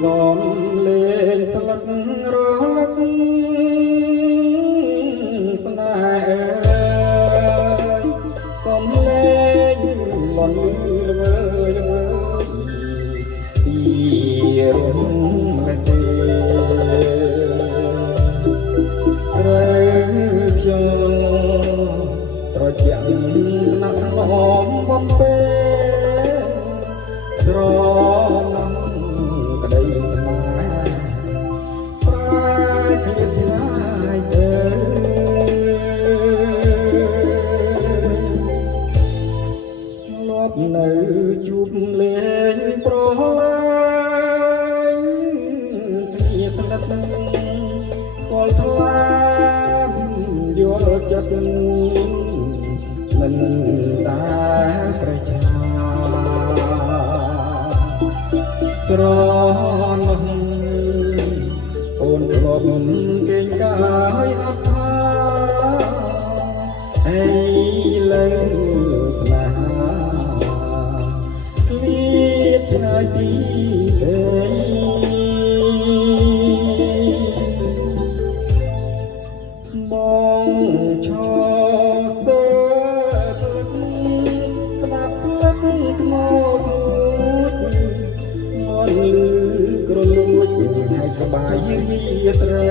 សំលេងស្លឹករលឹកស្នេហ៍សំលេងលន់ល្វើយល្វើយទីរំលែកទេត្រូវខ្ញុំត្រជាក់ណាស់ឡំបំពេស្រណំក្តីស្នេហ៍ប្រែឃ្លាតឆ្ងាយទៅធ្លាប់នៅជួបលេងប្រឡាយគ្នាស្និទ្ធគល់ថ្លាយល់ចិត្តមិនដែលប្រឆាស្រណំអូនធ្លាប់គេងកាយអត់ថាអីលើស្នេហាឃ្លាតឆ្ងាយពីទេបងឈរស្ទើរស្ដាប់ស្លឹកថ្មទូចងន់លឺក្រលួចហើយក្បាយយាត្រី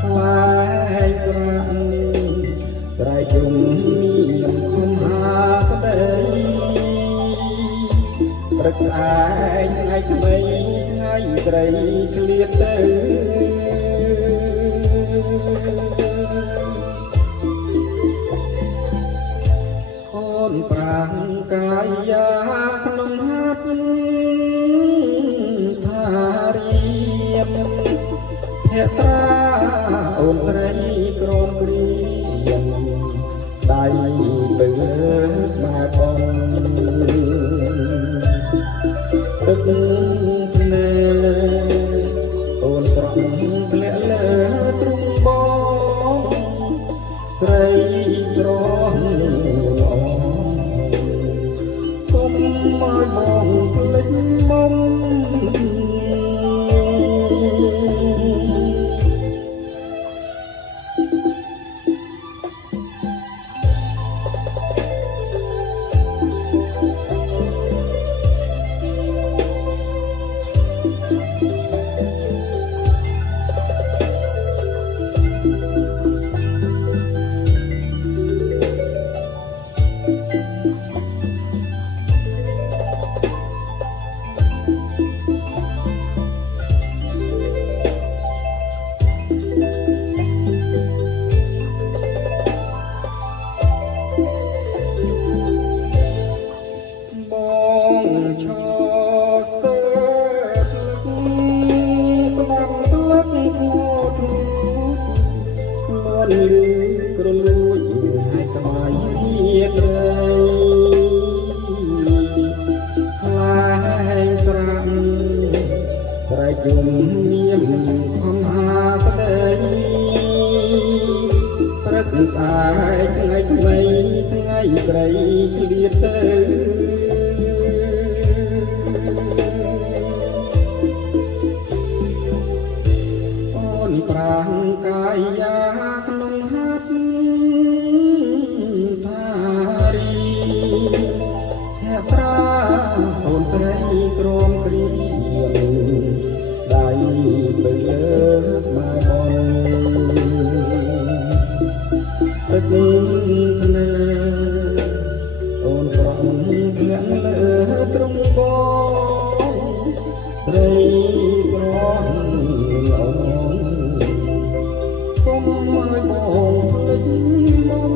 ខ្លែងស្រាំស្រែកយំមានខំហាស្ដីព្រឹកស្អែកថ្ងៃថ្មីថ្ងៃត្រីឃ្លាតទៅអូនប្រាំងកាយាក្នុងហាត់ថារៀបភក្ត្រាអូនស្រីក្រមគ្រៀងដៃទៅលើក្បែរបងទឹកភ្នែកអូនស្រស់ធ្លាក់លើទ្រូងបងស្រីស្រស់ល្អគុំឲ្យបងភ្លេចមុំក្រលួចហើយក្បាយយាត្រីខ្លែងស្រាំស្រែកយំមានខំហាស្ដីព្រឹកស្អែកថ្ងៃថ្មីថ្ងៃត្រីឃ្លាតទៅអូនប្រាំងកាយាក្នុងហាត់ថារីភក្ត្រាអូនស្រីក្រមគ្រៀងដៃទៅលើក្បែរបងទឹកភ្នែកអូនស្រស់ធ្លាក់លើទ្រូងបងស្រីស្រស់ល្អគុំឲ្យបងភ្លេចមុំ